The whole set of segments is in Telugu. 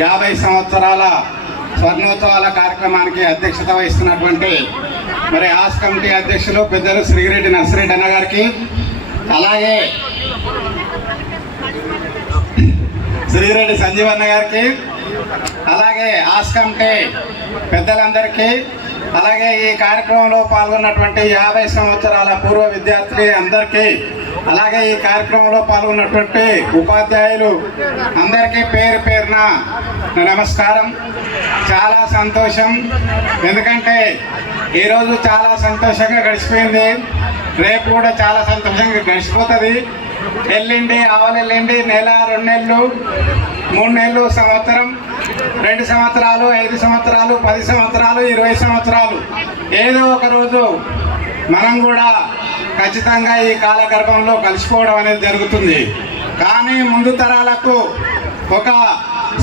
యాభై సంవత్సరాల స్వర్ణోత్సవాల కార్యక్రమానికి అధ్యక్షత వహిస్తున్నటువంటి మరి ఆస్ కమిటీ అధ్యక్షులు పెద్దలు శ్రీరెడ్డి నర్సిరెడ్డి అన్న గారికి అలాగే శ్రీరెడ్డి సంజీవ్ అన్న గారికి అలాగే ఆస్ కమిటీ పెద్దలందరికీ అలాగే ఈ కార్యక్రమంలో పాల్గొన్నటువంటి యాభై సంవత్సరాల పూర్వ విద్యార్థి అందరికీ అలాగే ఈ కార్యక్రమంలో పాల్గొన్నటువంటి ఉపాధ్యాయులు అందరికీ పేరు పేరున నమస్కారం. చాలా సంతోషం. ఎందుకంటే ఈరోజు చాలా సంతోషంగా గడిచిపోయింది. రేపు కూడా చాలా సంతోషంగా గడిచిపోతుంది. ఎల్లుండి ఆవలెల్లుండి నెల రెండు నెలలు మూడు నెలలు సంవత్సరం రెండు సంవత్సరాలు ఐదు సంవత్సరాలు పది సంవత్సరాలు ఇరవై సంవత్సరాలు. ఏదో ఒక రోజు మనం కూడా ఖచ్చితంగా ఈ కాలగర్భంలో కలిసిపోవడం అనేది జరుగుతుంది. కానీ ముందు తరాలకు ఒక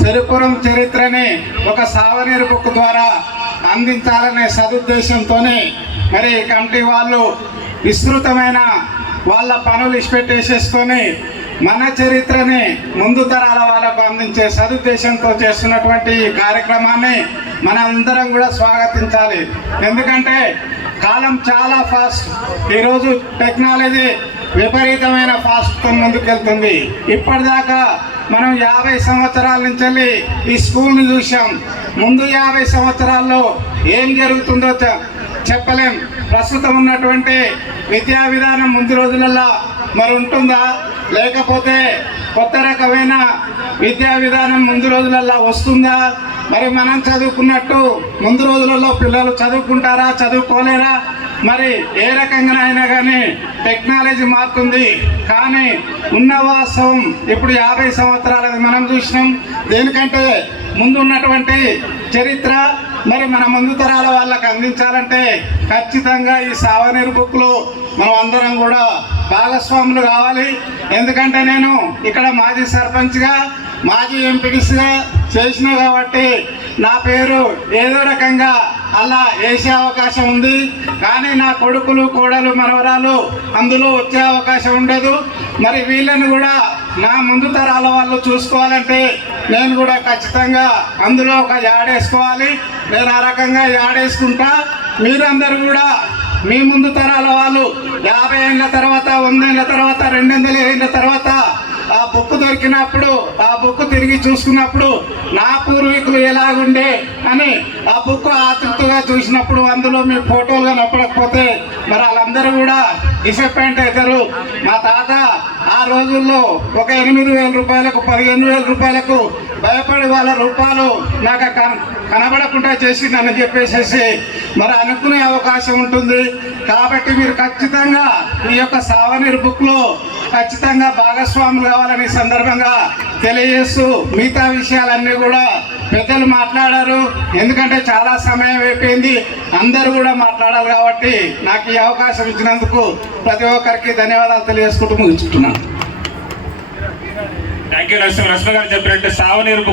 సిరిపురం చరిత్రని ఒక సావనీరు బుక్ ద్వారా అందించాలనే సదుద్దేశంతోనే మరి కమిటీ వాళ్ళు విస్తృతమైన వాళ్ళ పనులు ఇష్టపెట్టేసేసుకొని మన చరిత్రని ముందు తరాల వాళ్ళకు అందించే సదుద్దేశంతో చేస్తున్నటువంటి ఈ కార్యక్రమాన్ని మనందరం కూడా స్వాగతించాలి. ఎందుకంటే కాలం చాలా ఫాస్ట్ ఈరోజు టెక్నాలజీ విపరీతమైన ఫాస్ట్తో ముందుకెళ్తుంది. ఇప్పటిదాకా మనం యాభై సంవత్సరాల నుంచి వెళ్ళి ఈ స్కూల్ని చూసాం ముందు యాభై సంవత్సరాల్లో ఏం జరుగుతుందో చెప్పలేం. ప్రస్తుతం ఉన్నటువంటి విద్యా విధానం ముందు రోజులలో మరి ఉంటుందా? లేకపోతే కొత్త రకమైన విద్యా విధానం ముందు రోజులలో వస్తుందా? మరి మనం చదువుకున్నట్టు ముందు రోజులలో పిల్లలు చదువుకుంటారా చదువుకోలేరా? మరి ఏ రకంగా అయినా కానీ టెక్నాలజీ మారుతుంది. కానీ ఉన్న వాస్తవం ఇప్పుడు యాభై సంవత్సరాలది మనం చూసినాం. దేనికంటే ముందు ఉన్నటువంటి చరిత్ర మరి మన ముందు తరాల వాళ్ళకి అందించాలంటే ఖచ్చితంగా ఈ సావనీరు బుక్లో మనం అందరం కూడా భాగస్వాములు కావాలి. ఎందుకంటే నేను ఇక్కడ మాజీ సర్పంచ్గా మాజీ ఎంపీటీస్గా చేసిన కాబట్టి నా పేరు ఏదో రకంగా అలా వేసే అవకాశం ఉంది. కానీ నా కొడుకులు కోడలు మనవరాలు అందులో వచ్చే అవకాశం ఉండదు. మరి వీళ్ళని కూడా నా ముందు తరాల వాళ్ళు చూసుకోవాలంటే నేను కూడా ఖచ్చితంగా అందులో ఒక యాడేసుకోవాలి నేను ఆ రకంగా యాడేసుకుంటా మీరందరూ కూడా మీ ముందు తరాల వాళ్ళు యాభై ఏళ్ళ తర్వాత వందేళ్ళ తర్వాత రెండు వందల ఏళ్ళ తర్వాత ఆ బుక్ దొరికినప్పుడు ఆ బుక్ తిరిగి చూసుకున్నప్పుడు నా పూర్వీకులు ఎలాగుండే అని ఆ బుక్ ఆతృతగా చూసినప్పుడు అందులో మీ ఫోటోలు కనపడకపోతే మరి వాళ్ళందరూ కూడా డిసప్పాయింట్ అవుతారు. మా తాత రోజుల్లో ఒక ఎనిమిది వేల రూపాయలకు పదిహేను వేల రూపాయలకు భయపడి వాళ్ళ రూపాయలు నాకు కన- కనబడకుండా చేసి నన్ను చెప్పేసేసి మరి అనుకునే అవకాశం ఉంటుంది. కాబట్టి మీరు ఖచ్చితంగా ఈ యొక్క సావనీర్ బుక్లో ఖచ్చితంగా భాగస్వాములు కావాలని సందర్భంగా తెలియజేస్తూ మిగతా విషయాలన్నీ కూడా పెద్దలు మాట్లాడారు. ఎందుకంటే చాలా సమయం అయిపోయింది. అందరూ కూడా మాట్లాడాలి కాబట్టి నాకు ఈ అవకాశం ఇచ్చినందుకు ప్రతి ఒక్కరికి ధన్యవాదాలు తెలియజేసుకుంటూ ముగించుకుంటున్నాను. థ్యాంక్ యూ నరసింహ నరసింహ గారు చెప్పినట్టు సావనీరు